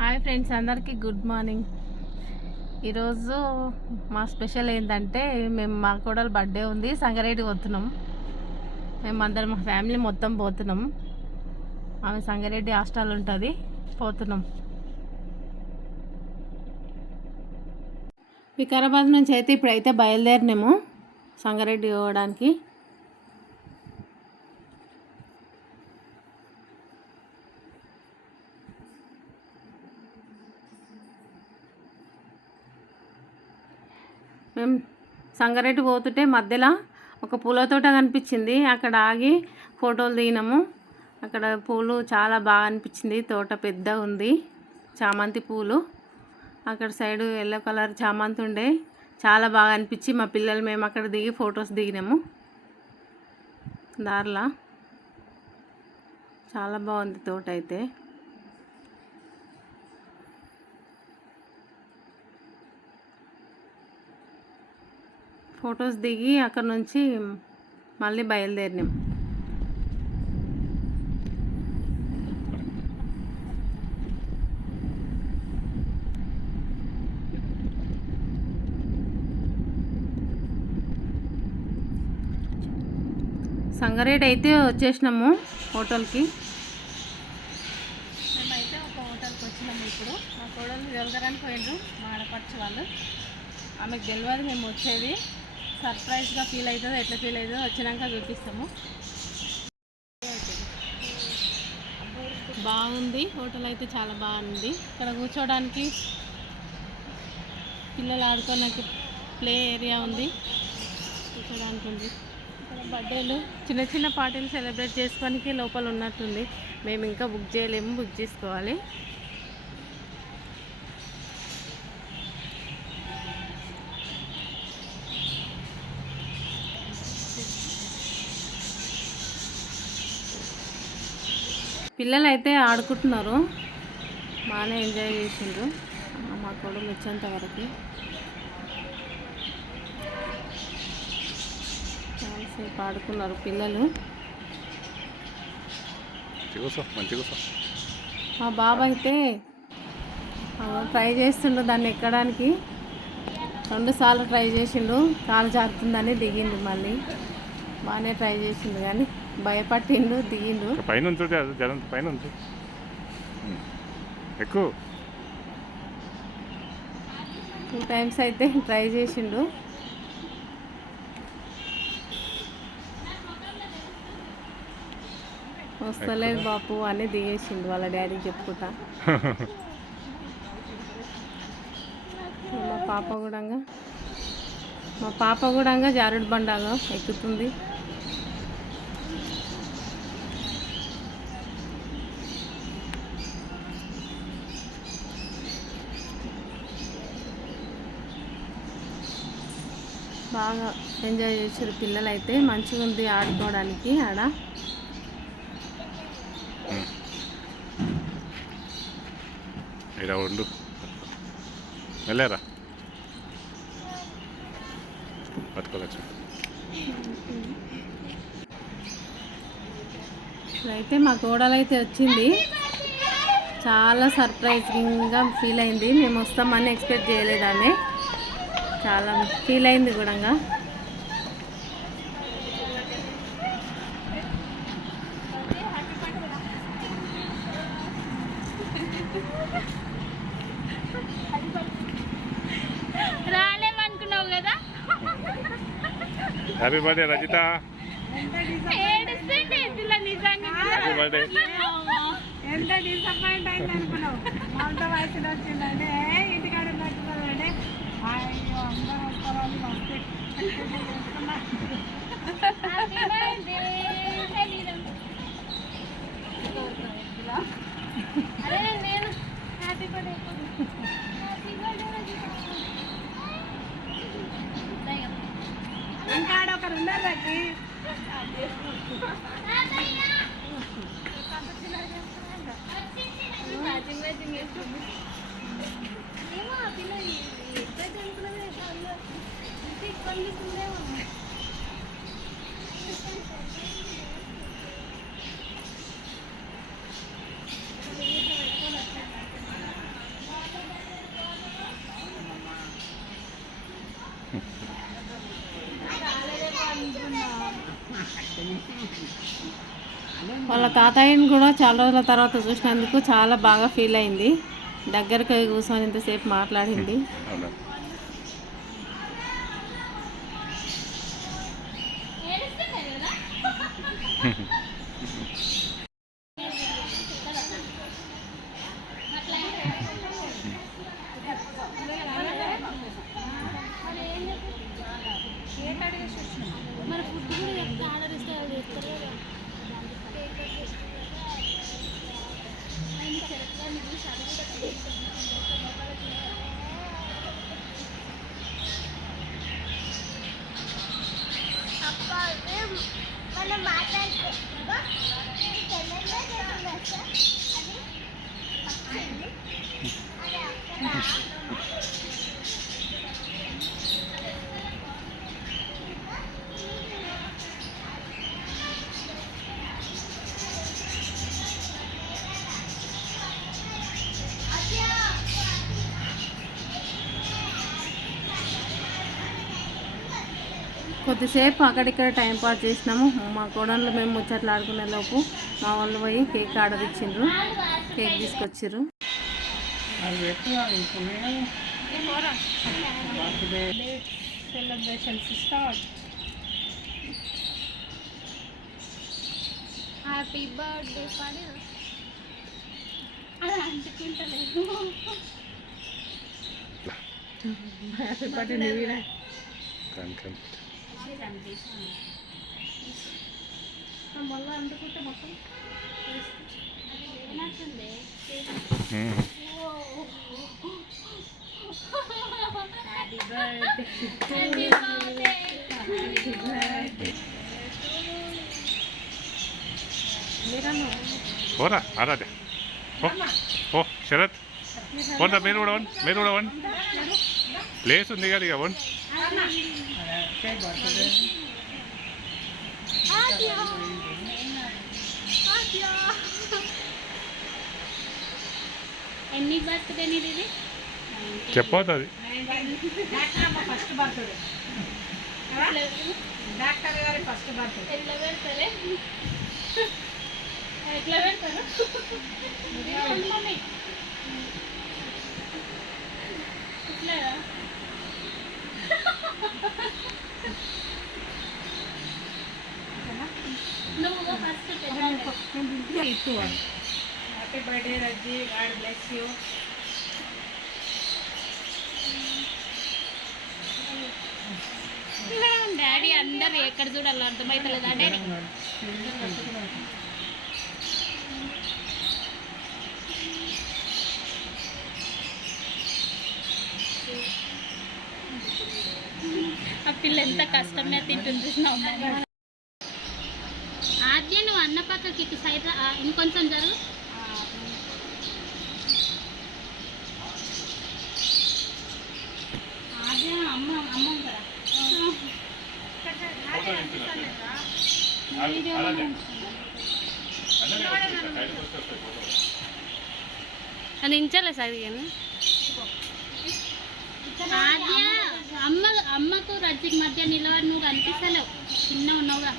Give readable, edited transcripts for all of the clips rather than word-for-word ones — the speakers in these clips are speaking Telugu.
హాయ్ ఫ్రెండ్స్, అందరికీ గుడ్ మార్నింగ్. ఈరోజు మా స్పెషల్ ఏంటంటే మా కోడలు బర్త్డే ఉంది. సంగారెడ్డి పోతున్నాం. మేమందరం మా ఫ్యామిలీ మొత్తం పోతున్నాం. ఆమె సంగారెడ్డి హాస్టల్ ఉంటుంది, పోతున్నాం. వికారాబాద్ నుంచి అయితే ఇప్పుడైతే బయలుదేరినాము సంగారెడ్డి పోవడానికి. మేము సంగారెడ్డి పోతుంటే మధ్యలో ఒక పూల తోట కనిపించింది. అక్కడ ఆగి ఫోటోలు దిగినాము. అక్కడ పూలు చాలా బాగా అనిపించింది. తోట పెద్ద ఉంది, చామంతి పూలు. అక్కడ సైడు ఎల్లో కలర్ చామంతి ఉండే, చాలా బాగా అనిపించి మా పిల్లలు మేము అక్కడ దిగి ఫొటోస్ దిగినాము. దారిలా చాలా బాగుంది తోట అయితే. ఫొటోస్ దిగి అక్కడ నుంచి మళ్ళీ బయలుదేరినాం. సంగారెడ్డి అయితే వచ్చేసినాము హోటల్కి. మేమైతే ఒక హోటల్కి వచ్చినాము ఇప్పుడు. మా కోడలు వెళ్తారని పోయిండ్రు మా ఆడపడుచు వాళ్ళు. ఆమెకు తెలియదు మేము వచ్చేది. సర్ప్రైజ్గా ఫీల్ అవుతుందో ఎట్లా ఫీల్ అవుతుందో వచ్చినాక చూపిస్తాము. బాగుంది హోటల్ అయితే, చాలా బాగుంది. ఇక్కడ కూర్చోడానికి, పిల్లలు ఆడుకోవడానికి ప్లే ఏరియా ఉంది, కూర్చోడానికి ఉంది. ఇక్కడ బర్త్డేలు చిన్న చిన్న పార్టీలు సెలబ్రేట్ చేసుకోవడానికి లోపల ఉన్నట్టుంది. మేము ఇంకా బుక్ చేయలేము, బుక్ చేసుకోవాలి. పిల్లలు అయితే ఆడుకుంటున్నారు, బాగానే ఎంజాయ్ చేసిండ్రు. మా కొడుకు వచ్చేంత వరకు చాలాసేపు ఆడుకున్నారు పిల్లలు. మా బాబు అయితే ట్రై చేస్తుండు దాన్ని ఎక్కడానికి. 2 సార్లు ట్రై చేసిండు, కాలు జారుతుందని దిగిండు. మళ్ళీ బాగానే ట్రై చేసిండు కానీ భయపట్టిండు, దిగిండు. పైన 2 టైమ్స్ అయితే ట్రై చేసిండు. వస్తలేదు బాపు అని దిగేసిండు వాళ్ళ డాడీకి చెప్పుకుంటా. మా పాప కూడా జారుడు బండాగా ఎక్కుతుంది. బాగా ఎంజాయ్ చేశారు పిల్లలు అయితే. మంచిగా ఉంది ఆడుకోవడానికి ఆడ. అయితే మా కోడలు అయితే వచ్చింది, చాలా సర్ప్రైజింగ్గా ఫీల్ అయింది. మేము వస్తామని ఎక్స్పెక్ట్ చేయలేదాన్ని, చాలా ఫీల్ అయింది కూడా. రాలేమనుకున్నావు కదా. Happy birthday Rajitha. Happy birthday. ఎంత డిసప్పాయింట్ అయింది అనుకున్నావు. మమతా వయసులో వచ్చిందంటే ఇంటికాడ పెట్టుకోవాలంటే అయ్యో అందరూ వస్తారని మస్తు నేను హ్యాపీ బర్త్డే ఇంకా ఆడ ఒకరు ఉన్నారు దగ్గర. ఏమో ఆ పిల్ల ఎప్పుడైతే అనుకున్నది స్పందిస్తుందేమో. వాళ్ళ తాతయ్యని కూడా చాలా రోజుల తర్వాత చూసినందుకు చాలా బాగా ఫీల్ అయింది. దగ్గరకు కూర్చొని ఇంతసేపు మాట్లాడింది. అవునా మరి ఫుడ్ కూడా ఎంత ఆర్డర్ ఇస్తే వాళ్ళు చేస్తారు కదా. మనం మాట్లాడితే కొద్దిసేపు అక్కడిక్కడ టైం పాస్ చేసినాము. మా కోడళ్ళు మేము ముచ్చట్లు ఆడుకునే లోపు మా వాళ్ళు పోయి కేక్ ఆర్డర్ ఇచ్చిండ్రు. కేక్ తీసుకొచ్చిర్రు. Celebrations start. హ్యాపీ బర్త్డే పాడు. అది అంటుకుంటలేదు. Happy birthday నీవీరా. మళ్ళీ అంటుకుంటే మొత్తం ఏమంటుంది. పోరా ఆరాధ్య ఓ శరత్ పోండి మీరు కూడా వన్ మీరు కూడా వన్ ప్లేస్ ఉంది కదా ఇక వన్ ఎన్ని బర్త్డే నీది ఇది? చెప్పవద్దు అది ఫస్ట్ బర్త్డే డాక్టర్ గారి ఫస్ట్ బర్త్డే. ఎట్లా పెడతారే? ఎట్లా పెడతారు? మమ్మీ ఇట్లా నువ్వు first happy birthday Rajji. God bless you. Daddy అందరు ఎక్కడ చూడాలి అర్థమవుతలేదా డాడీ? ఆ పిల్ల ఎంత కష్టం మీద తింటుంది చూసినావు. ఆద్య నువ్వు అన్న పక్కకి ఇటు సైడ్ ఇంకొంచెం జరుగు. ఆద్య అమ్మ అమ్మ కదా అది ఇంచలే సార్ కానీ ఆద్య అమ్మకు రజ్జికి మధ్య నిలబడి నువ్వు కనిపిస్తలేవు. చిన్న ఉన్నావుగా.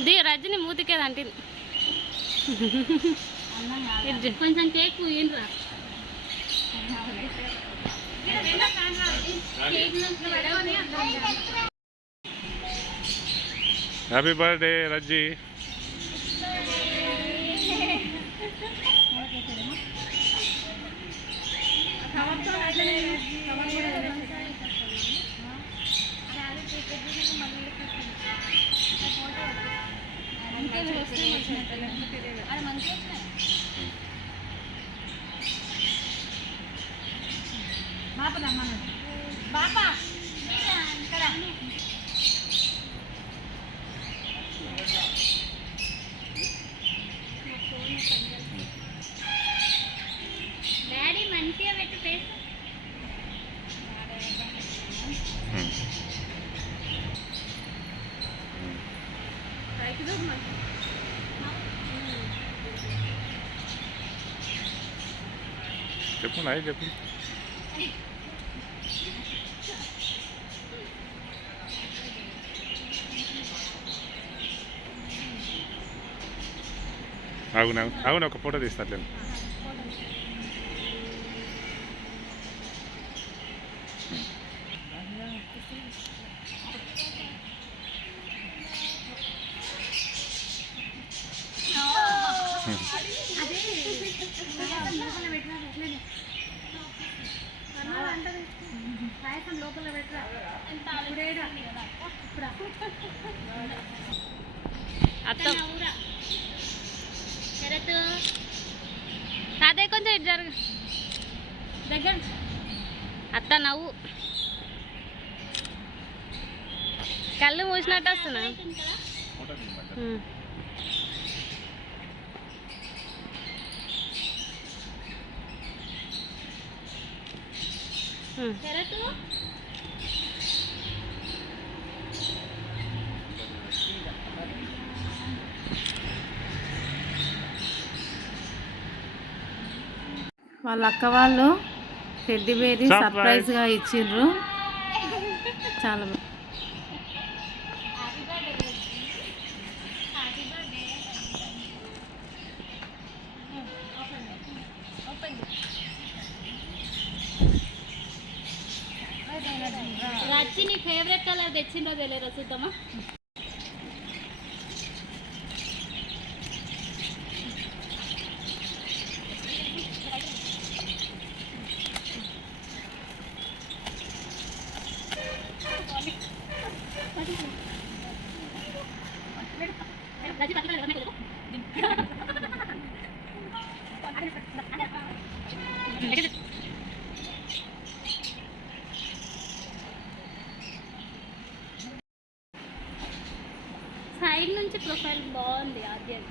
ఇది రజని మూతికేది అంటే కొంచెం కేక్ ఏంట్రా హ్యాపీ బర్త్డే రజ్జి. డాడీ మంచిగా పెట్టి పేసు. చెప్పు నాయ చెప్పు. అవును అవును ఒక ఫోటో తీస్తాను. శరత్ తాతయ్య కొంచెం ఇటు జరగ దగ్గర అత్త నవ్వు కళ్ళు మూసినట్టు వస్తున్నా. శరత్ వాళ్ళ అక్క వాళ్ళు టెడ్డీ బేరీ సర్ప్రైజ్గా ఇచ్చిండ్రు. చాలా రచ్చి నీ ఫేవరెట్ కలర్ తెచ్చిండ్రో తెలియదు చూద్దామా. సైడ్ నుంచి ప్రొఫైల్ బాగుంది. ఆద్యం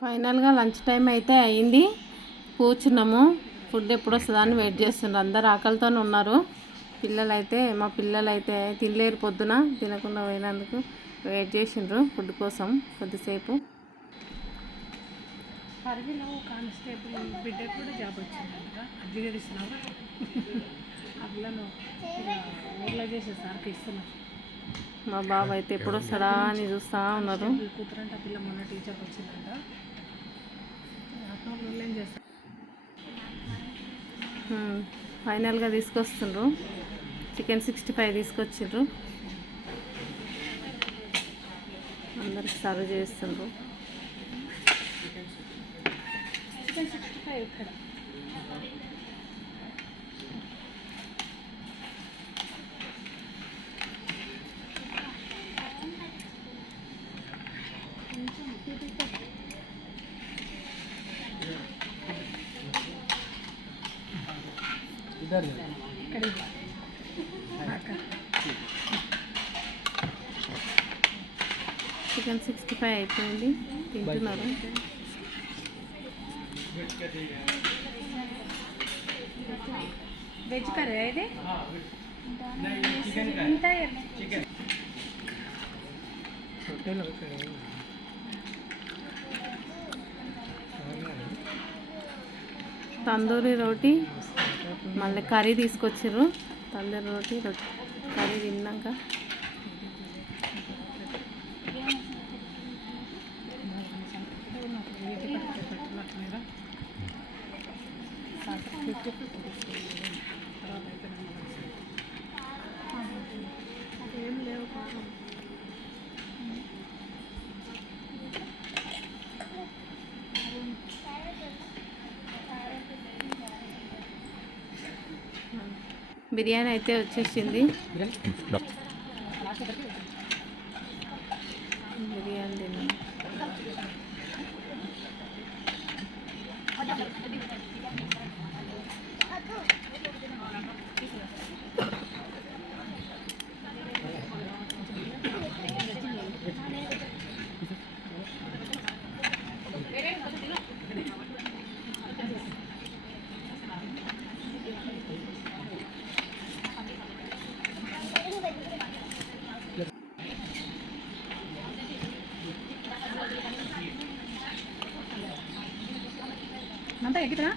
ఫైనల్గా లంచ్ టైం అయితే అయింది. కూర్చున్నాము. ఫుడ్ ఎప్పుడు వస్తుందా అని వెయిట్ చేస్తున్నారు. అందరు ఆకలితోనే ఉన్నారు. మా పిల్లలైతే తినలేరు, పొద్దున తినకుండా పోయినందుకు వెయిట్ చేసిండ్రు ఫుడ్ కోసం కొద్దిసేపు. పరిధిలో కానిస్టేబుల్ బిడ్డకు కూడా జాబ్ వచ్చిందంట. అధిగరిస్తున్నావు అట్లను ఊర్లో చేసే సార్కి ఇస్తున్నారు. మా బాబు అయితే ఎప్పుడు వస్తాడా అని చూస్తూ ఉన్నారు. కూతురంట పిల్ల మొన్న టీచర్కి వచ్చిందంట. అట్లా ఏం చేస్తారు. ఫైనల్గా తీసుకొస్తుండ్రు. చికెన్ 65 తీసుకొచ్చిండ్రు. అందరికి సర్వ్ చేస్తుండ్రు. చికెన్ 65 ఇక్కడ చికెన్ 65 అయిపోయింది. తింటున్నారు. వెజ్ కర్రీ ఇది తందూరి రోటీ మళ్ళీ కర్రీ తీసుకొచ్చారు. తందూరి రోటీ కర్రీ తిన్నాక ఏం లేవు. బిర్యానీ అయితే వచ్చేసింది. బిర్యానీ తిన్నాం. అంతా ఎక్కితరా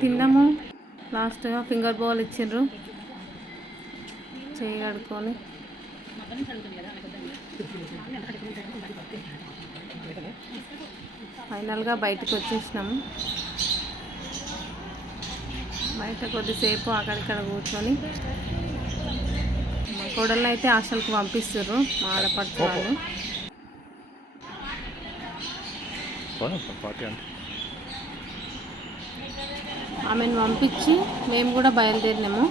తిన్నాము. లాస్ట్గా ఫింగర్ బౌల్ ఇచ్చిండ్రు. చేయి కడుక్కొని ఫైనల్గా బయటకు వచ్చేసినాము. బయట కొద్దిసేపు అక్కడిక్కడ కూర్చొని మా కోడళ్ళని అయితే హాస్టల్కి పంపిస్తారు మా ఆడపడుచు వాళ్ళు. ఆమెను పంపించి మేము కూడా బయలుదేరినాము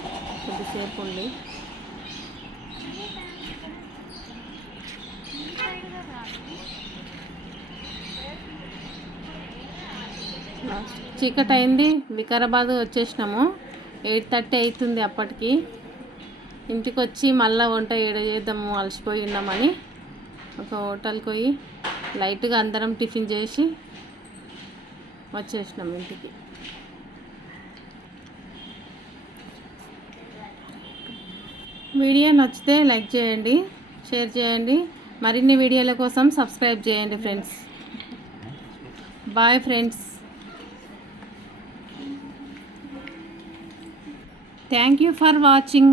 కొద్దిసేపు ఉండి. చీకటి అయింది, వికారాబాద్ వచ్చేసినాము. 8:30 అవుతుంది అప్పటికి. ఇంటికి వచ్చి మళ్ళీ వంట ఏడ చేద్దాము అలసిపోయి ఉన్నామని ఒక హోటల్కి పోయి లైట్గా అందరం టిఫిన్ చేసి వచ్చేసినాం ఇంటికి. వీడియో నచ్చితే లైక్ చేయండి, షేర్ చేయండి. మరిన్ని వీడియోల కోసం సబ్స్క్రైబ్ చేయండి friends. Bye friends. Thank you for watching.